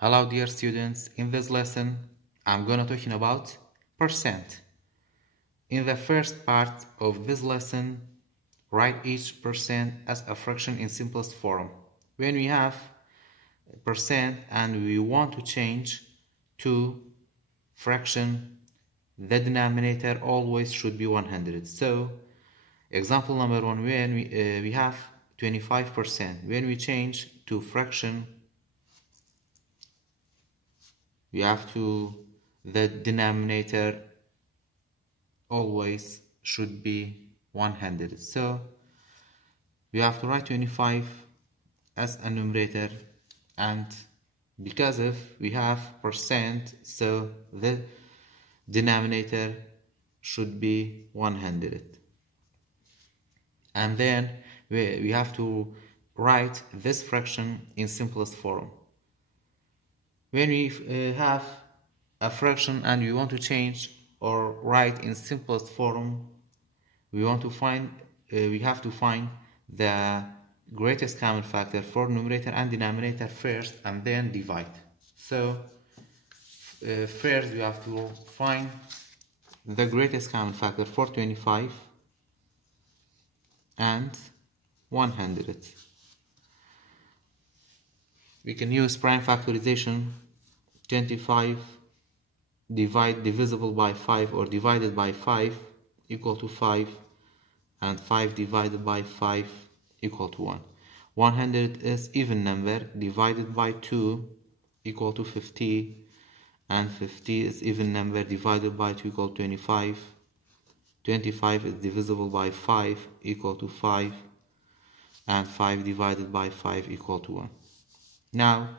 Hello dear students, in this lesson I'm gonna talking about percent. In the first part of this lesson, write each percent as a fraction in simplest form. When we have percent and we want to change to fraction, the denominator always should be 100. So example number 1, when we have 25%. When we change to fraction, we have to, the denominator always should be 100. So we have to write 25 as a numerator, and because of we have percent, so the denominator should be 100. And then we have to write this fraction in simplest form. When we have a fraction and we want to change or write in simplest form, we have to find the greatest common factor for numerator and denominator first, and then divide. So first we have to find the greatest common factor for 25 and 100. We can use prime factorization. 25 divisible by 5 or divided by 5 equal to 5, and 5 divided by 5 equal to 1. 100 is even number, divided by 2 equal to 50, and 50 is even number, divided by 2 equal to 25. 25 is divisible by 5 equal to 5, and 5 divided by 5 equal to 1. Now,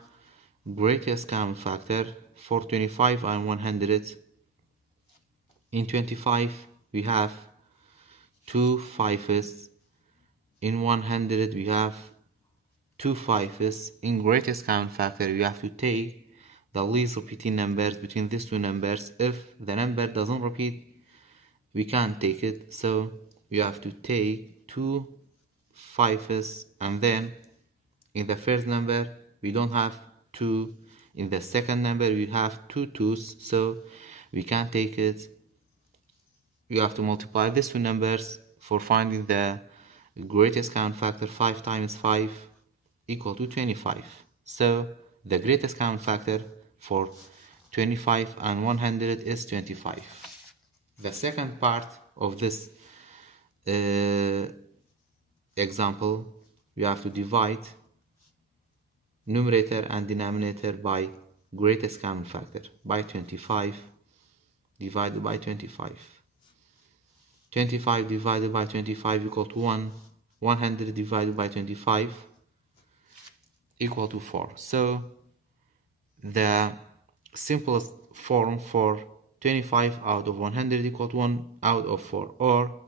greatest common factor for 25 and 100. In 25 we have 2 5's. In 100 we have 2 5's. In greatest common factor we have to take the least repeating numbers between these two numbers. If the number doesn't repeat, we can't take it, so we have to take 2 5's, and then in the first number we don't have 2. In the second number we have 2 2's, so we can't take it. We have to multiply these two numbers for finding the greatest common factor. 5 times 5 equal to 25. So the greatest common factor for 25 and 100 is 25. The second part of this example, we have to divide numerator and denominator by greatest common factor by 25 divided by 25. 25 divided by 25 equal to 1. 100 divided by 25 equal to 4. So the simplest form for 25 out of 100 equal to 1 out of 4, or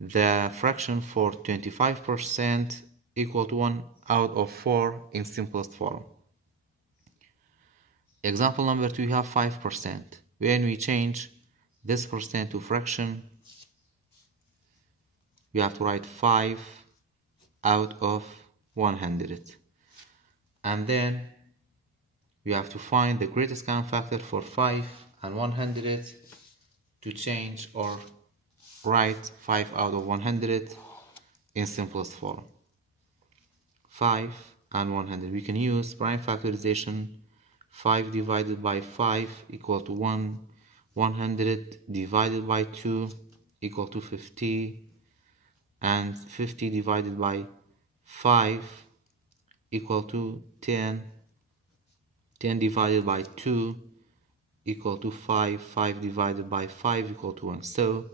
the fraction for 25% equal to 1 out of 4 in simplest form. Example number 2, we have 5%. When we change this percent to fraction, we have to write 5 out of 100. And then we have to find the greatest common factor for 5 and 100 to change or write 5 out of 100 in simplest form. 5 and 100. We can use prime factorization. 5 divided by 5 equal to 1. 100 divided by 2 equal to 50. And 50 divided by 5 equal to 10. 10 divided by 2 equal to 5. 5 divided by 5 equal to 1. So,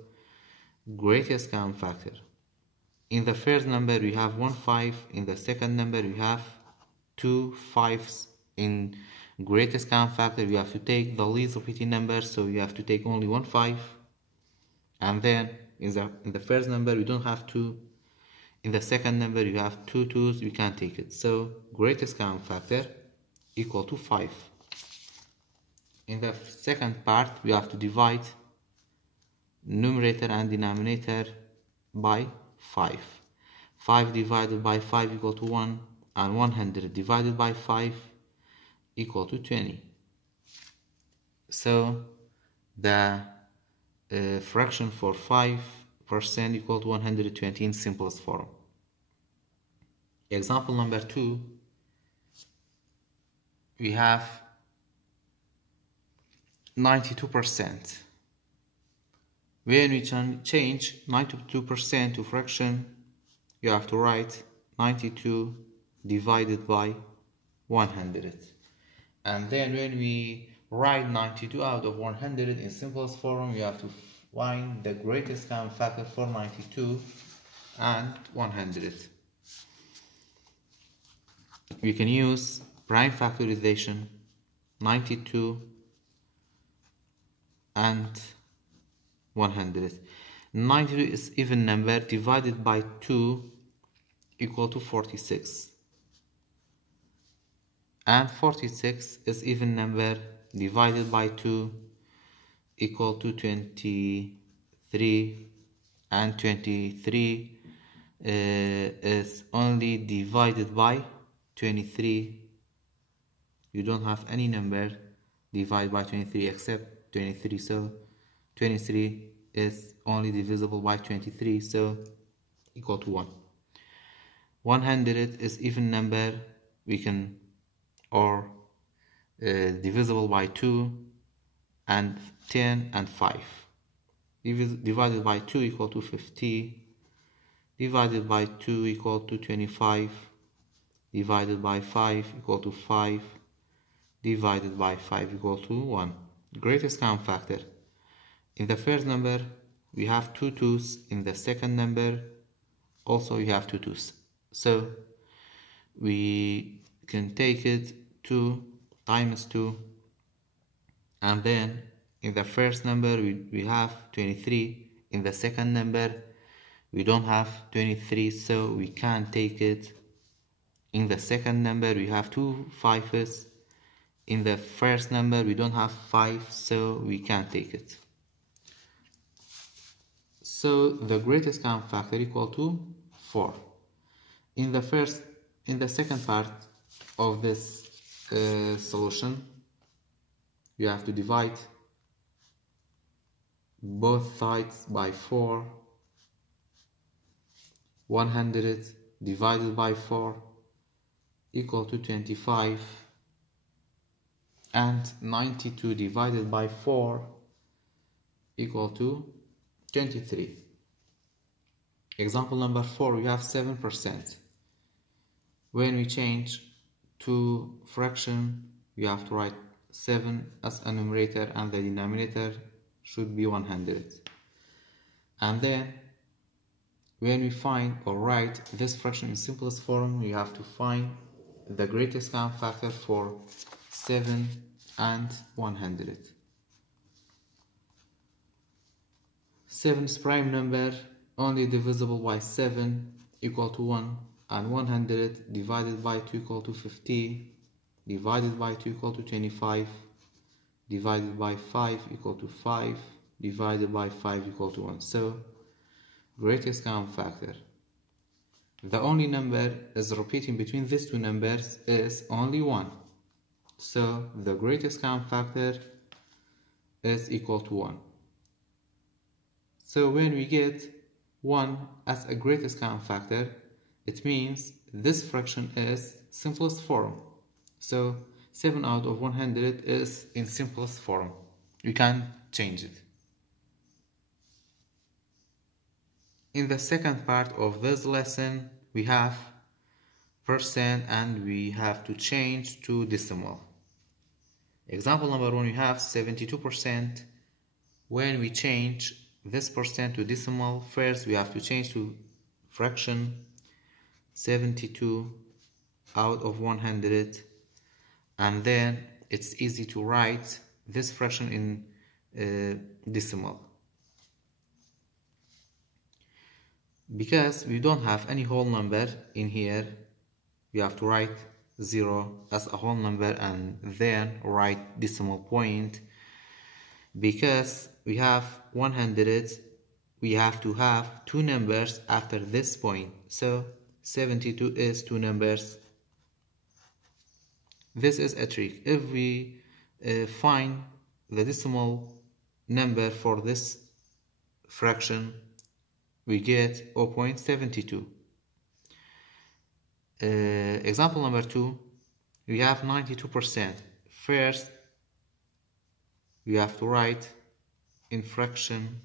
greatest common factor. In the first number we have 1 5. In the second number we have 2 5's. In greatest common factor we have to take the least repeating number, so we have to take only 1 5. And then in the first number we don't have 2. In the second number you have 2 2's, we can't take it. So greatest common factor equal to 5. In the second part we have to divide numerator and denominator by 5. 5 divided by 5 equal to 1, and 100 divided by 5 equal to 20. So the fraction for 5% equal to 120 in simplest form. Example number 2, we have 92%. When we change 92% to fraction, you have to write 92 divided by 100. And then when we write 92 out of 100 in simplest form, you have to find the greatest common factor for 92 and 100. We can use prime factorization, 92 and 100. 92 is even number divided by 2 equal to 46. And 46 is even number divided by 2 equal to 23, and 23 is only divided by 23. You don't have any number divided by 23 except 23, so 23 is only divisible by 23, so equal to 1. 100 is even number, we can divisible by 2 and 10 and 5. Divided by 2 equal to 50, divided by 2 equal to 25, divided by 5 equal to 5, divided by 5 equal to 1. Greatest common factor. In the first number we have 2 2's, in the second number also you have 2 2's. So we can take it 2 times 2, and then in the first number we have 23, in the second number we don't have 23, so we can't take it. In the second number we have 2 5's, in the first number we don't have 5, so we can't take it. So the greatest common factor equal to 4. In the second part of this solution, you have to divide both sides by 4. 100 divided by 4 equal to 25, and 92 divided by 4 equal to 23. Example number 4, we have 7%. When we change to fraction, you have to write 7 as a numerator and the denominator should be 100. And then when we find or write this fraction in simplest form, you have to find the greatest common factor for 7 and 100. 7 is prime number, only divisible by 7 equal to 1, and 100 divided by 2 equal to 50, divided by 2 equal to 25, divided by 5 equal to 5, divided by 5 equal to 1. So greatest common factor. The only number is repeating between these two numbers is only 1. So the greatest common factor is equal to 1. So when we get 1 as a greatest common factor, it means this fraction is simplest form. So 7 out of 100 is in simplest form. You can't change it. In the second part of this lesson, we have percent and we have to change to decimal. Example number 1, we have 72%. When we change this percent to decimal, first we have to change to fraction. 72 out of 100, and then it's easy to write this fraction in decimal. Because we don't have any whole number in here, we have to write 0 as a whole number and then write decimal point. Because we have 100, we have to have two numbers after this point. So 72 is two numbers This is a trick. If we find the decimal number for this fraction, we get 0.72. Example number 2, we have 92%. First, we have to write in fraction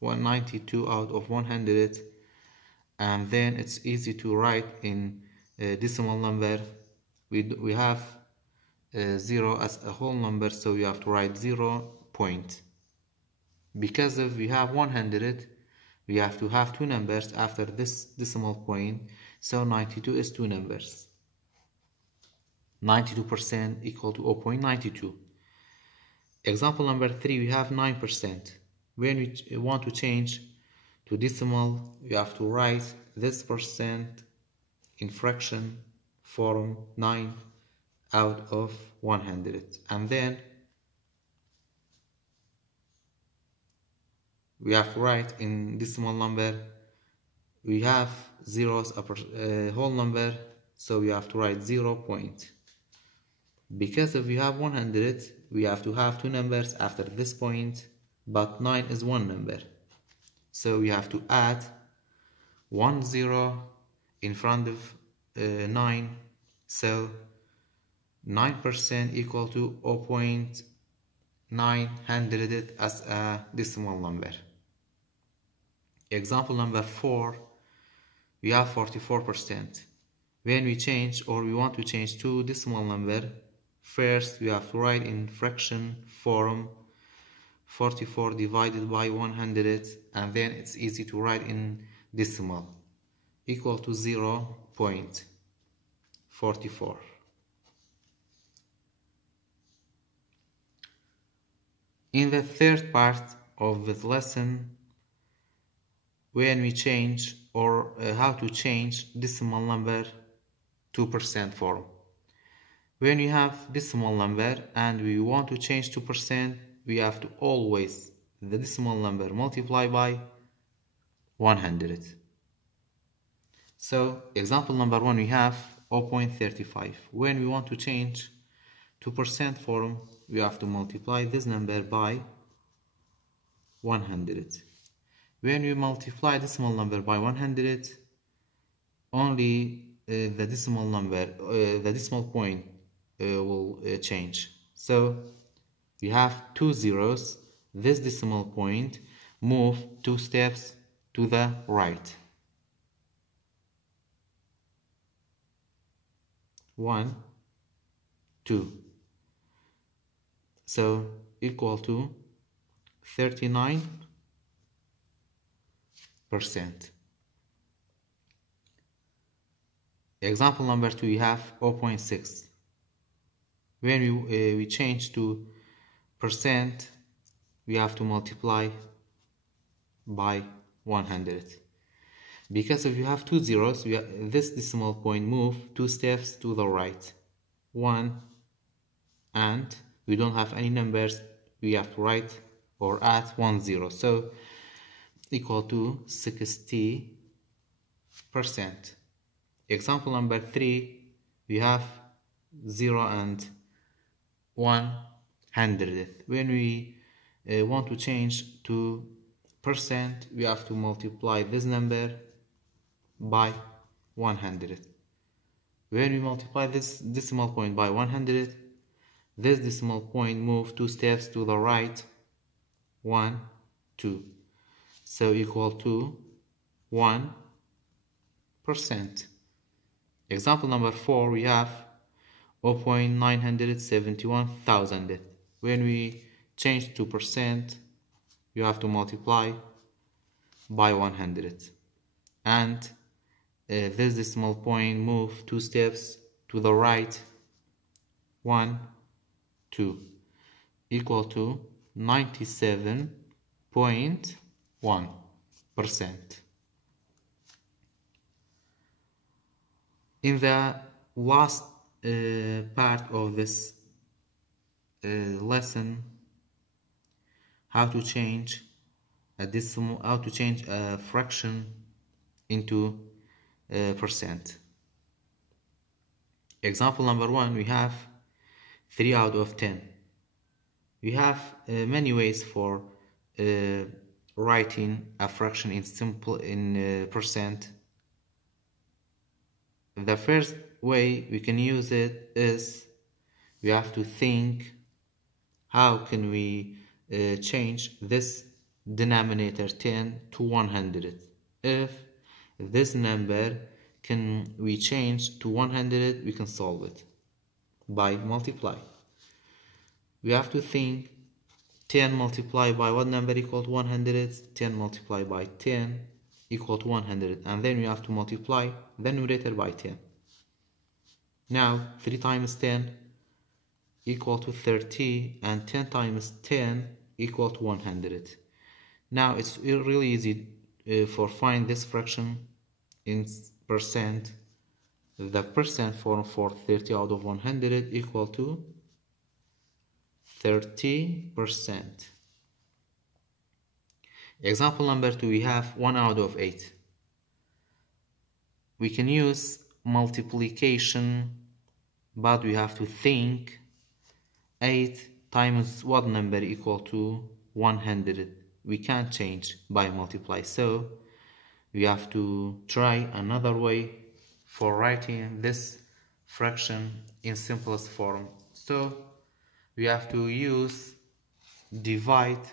192 out of 100, and then it's easy to write in decimal number. We have 0 as a whole number, so we have to write 0 point. Because if we have 100, we have to have two numbers after this decimal point, so 92 is two numbers. 92% equal to 0.92. Example number 3, we have 9%. When we want to change to decimal, we have to write this percent in fraction form 9 out of 100, and then we have to write in decimal number. We have zeros a whole number, so we have to write 0 point. Because if we have 100, we have to have two numbers after this point, but 9 is one number, so we have to add 1 0 in front of 9, so 9% equal to 0.900 as a decimal number. Example number 4, we have 44%. When we change, or we want to change to decimal number, first we have to write in fraction form 44 divided by 100, and then it's easy to write in decimal, equal to 0.44. In the third part of this lesson, when we change, or how to change decimal number to percent form. When we have decimal number and we want to change to percent, we have to always the decimal number multiply by 100. So example number 1, we have 0.35. When we want to change to percent form, we have to multiply this number by 100. When we multiply decimal number by 100, only the decimal number, the decimal point will change. So we have two zeros. This decimal point move 2 steps to the right. 1, 2. So equal to 39%. Example number 2, we have 0.6. When we change to percent, we have to multiply by 100. Because if you have two zeros, this decimal point move 2 steps to the right. 1, and we don't have any numbers, we have to write or add 1 0. So equal to 60%. Example number 3, we have 0 and 100. When we want to change to percent, we have to multiply this number by 100. When we multiply this decimal point by 100, this decimal point moves 2 steps to the right. 1, 2. So equal to 1%. Example number 4, we have 0.971,000. When we change to percent, you have to multiply by 100. And this decimal point move 2 steps to the right. 1, 2. Equal to 97.1%. In the last part of this lesson, how to change a decimal, how to change a fraction into percent. Example number 1, we have 3 out of 10. We have many ways for writing a fraction in percent. The first way we can use it is we have to think how can we change this denominator 10 to 100. If this number can we change to 100, we can solve it by multiply. We have to think 10 multiplied by what number equal to 100? 10 multiplied by 10 equal to 100, and then we have to multiply the numerator by 10. Now 3 times 10 equal to 30, and 10 times 10 equal to 100. Now it's really easy for find this fraction in percent. The percent form for 30 out of 100 equal to 30%. Example number 2, we have 1 out of 8. We can use multiplication, but we have to think 8 times what number equal to 100. We can't change by multiply, so we have to try another way for writing this fraction in simplest form. So we have to use divide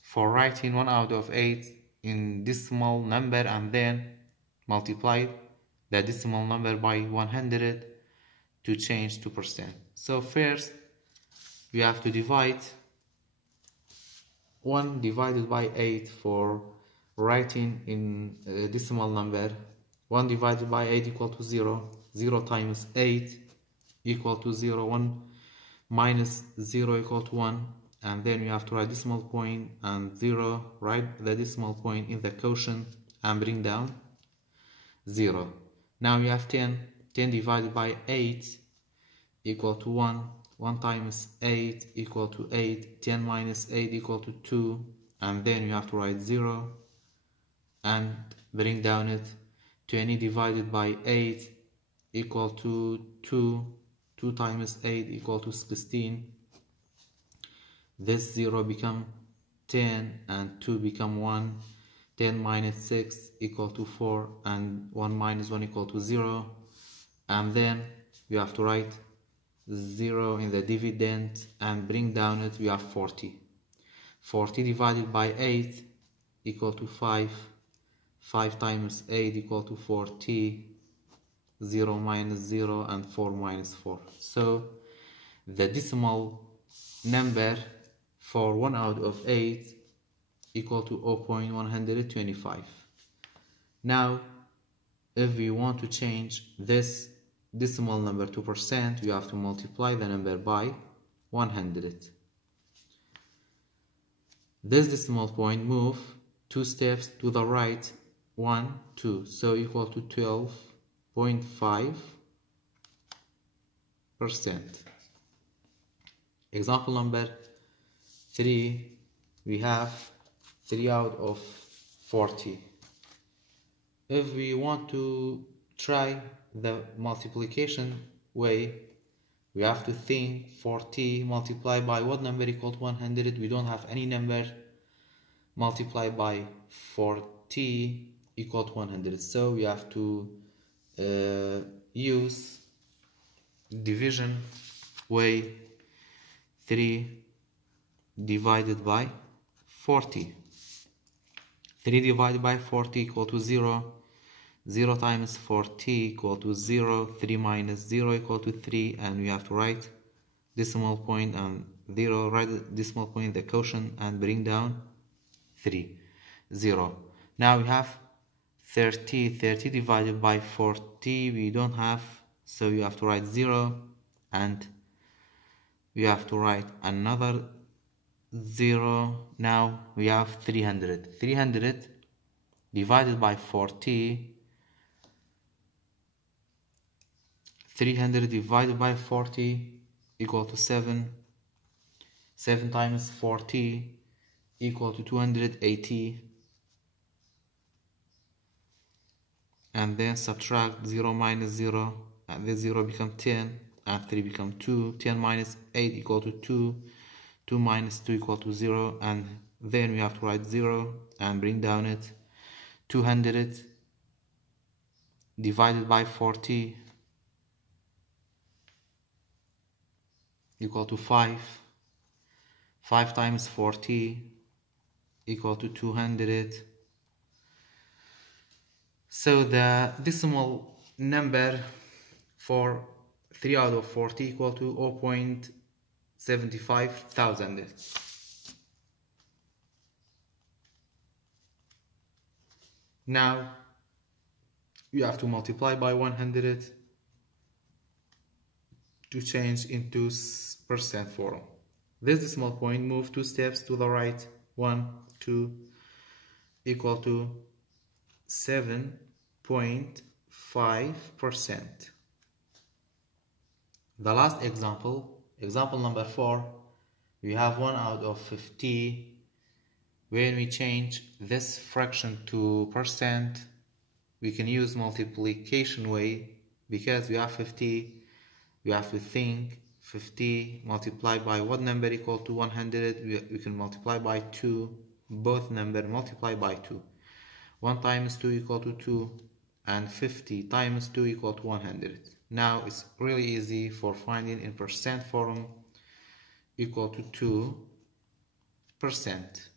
for writing 1 out of 8 in decimal number, and then multiply the decimal number by 100 to change to percent. So first we have to divide 1 divided by 8 for writing in decimal number. 1 divided by 8 equal to 0. 0 times 8 equal to 0. 1 minus 0 equal to 1, and then we have to write decimal point and 0, write the decimal point in the quotient and bring down 0. Now we have 10. 10 divided by 8 equal to 1. 1 times 8 equal to 8. 10 minus 8 equal to 2, and then you have to write 0 and bring down it. 20 divided by 8 equal to 2. 2 times 8 equal to 16. This 0 become 10 and 2 become 1. 10 minus 6 equal to 4, and 1 minus 1 equal to 0. And then you have to write 0 in the dividend and bring down it. We have 40. 40 divided by 8 equal to 5. 5 times 8 equal to 40. 0 minus 0 and 4 minus 4. So the decimal number for 1 out of 8 equal to 0.125. Now if we want to change this decimal number to percent, we have to multiply the number by 100. This decimal point move 2 steps to the right, 1, 2, so equal to 12.5%. Example number 3, we have 3 out of 40. If we want to try the multiplication way, we have to think 40 multiplied by what number equal to 100. We don't have any number multiplied by 40 equal to 100, so we have to use division way. 3 divided by 40. 3 divided by 40 equal to 0. 0 times 40 equal to 0. 3 minus 0 equal to 3, and we have to write decimal point and 0, write the decimal point in the quotient and bring down 3. 0. Now we have 30. 30 divided by 40 we don't have, so you have to write 0, and we have to write another 0. Now we have 300. 300 divided by 40. 300 divided by 40 equal to 7. 7 times 40 equal to 280. And then subtract 0 minus 0, and this 0 become 10, and 3 become 2. 10 minus 8 equal to 2. 2 minus 2 equal to 0, and then we have to write 0 and bring down it. 200 divided by 40 equal to 5. 5 times 40 equal to 200. So the decimal number for 3 out of 40 equal to 0.75 thousand. Now you have to multiply by 100 to change into percent form. This decimal point move 2 steps to the right. 1, 2 equal to 7.5%. The last example number 4, we have 1 out of 50. When we change this fraction to percent, we can use multiplication way. Because we have 50, we have to think 50 multiplied by what number equal to 100. We can multiply by 2, both number multiply by 2. 1 times 2 equal to 2, and 50 times 2 equal to 100. Now it's really easy for finding in percent form equal to 2%.